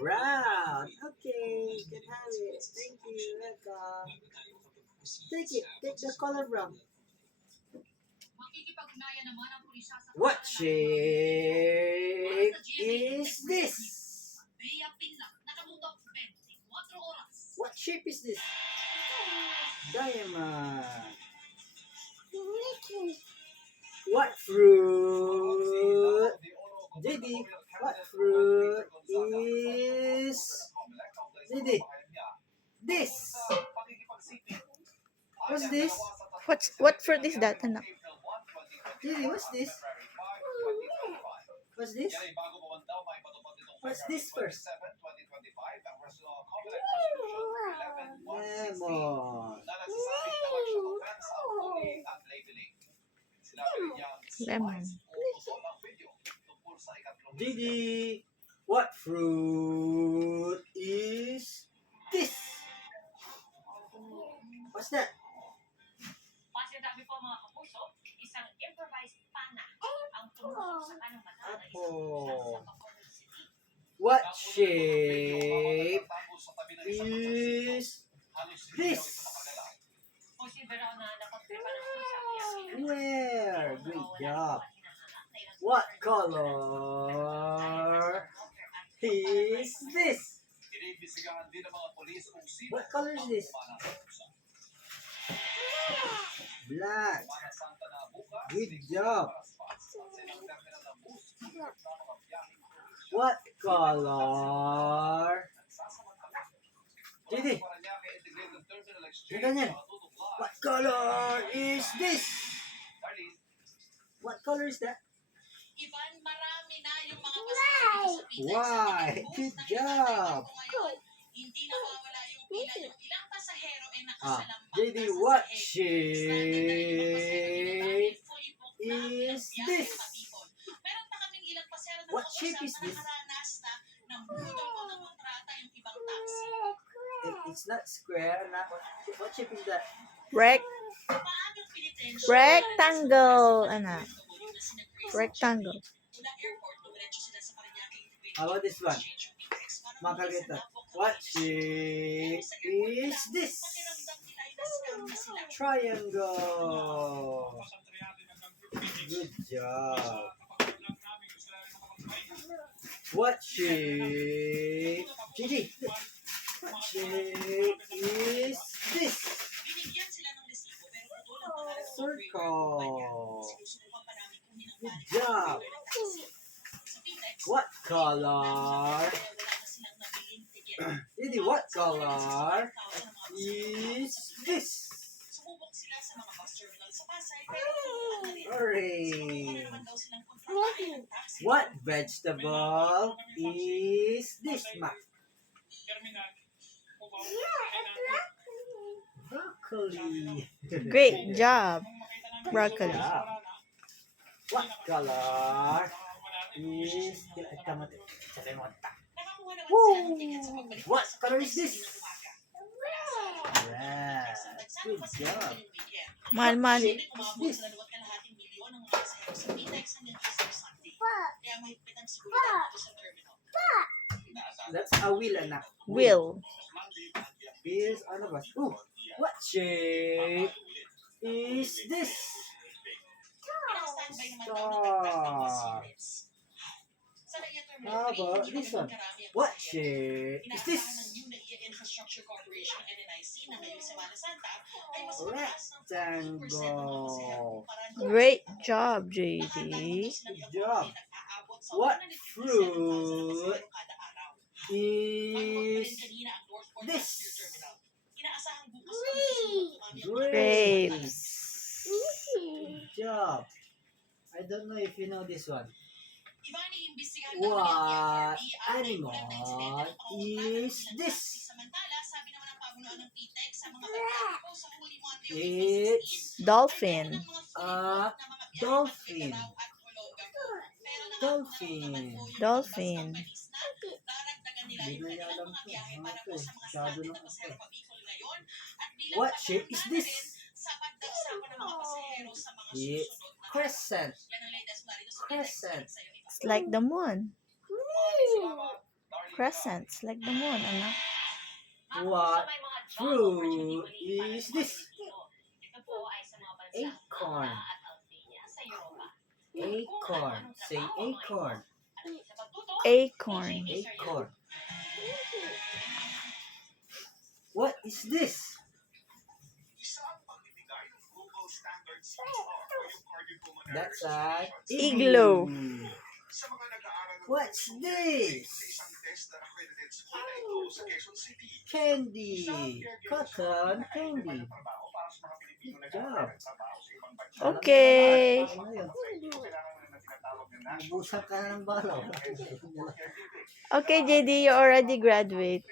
Round. Okay, you can have it. Thank you. Welcome. Take it. Take the color brown. What shape is this? What shape is this? Diamond. What fruit? JD, what fruit is JD? This. What's this? What fruit is that, anak? JD, what's this? What's this? What's this first? Lemon. Lemon. Didi, what fruit is this? What's that? Apple. What shape is this? Square. Great job. What color is this? What color is this? Black. Good job. What color? Didi. Ganyan. What color is this? What color is that? Why? Good job. JD, what shape is this? What shape is this? It's not square. What shape is that? Rectangle, anak. Rectangle. How about this one? Margarita. What shape is this? Triangle. Good job. What shape? Gigi. What shape is this? Circle. Good job. What color? Didi, what color is this? Orange. What vegetable is this, Ma? Broccoli. Great job. Broccoli. Yeah. What color is Woo! What color is this? Red. Good job. Man. What shape is this? That's a wheel, anak. Wheel. Wheels on the bus. Ooh, what shape is this? Star. How about this one? What shape is this? Rectangle. Great job, JD. Good job. What fruit is this? Grapes. Good job. I don't know if you know this one. What animal is this? It's Dolphin. a dolphin. Dolphin. Dolphin. Hindi na niya alam to. Ano to eh. Masyado lang ito. What shape is this? It's crescent. Crescent. It's like the moon. crescents like the moon, anak. What fruit is this? Acorn. Acorn. Say acorn. Acorn. Acorn. What is this? That's an Igloo. What's this? Candy. Cotton candy. Good job. Okay. Ano yun? Ubusan ka na ng balaw. Okay, JD, you already graduate.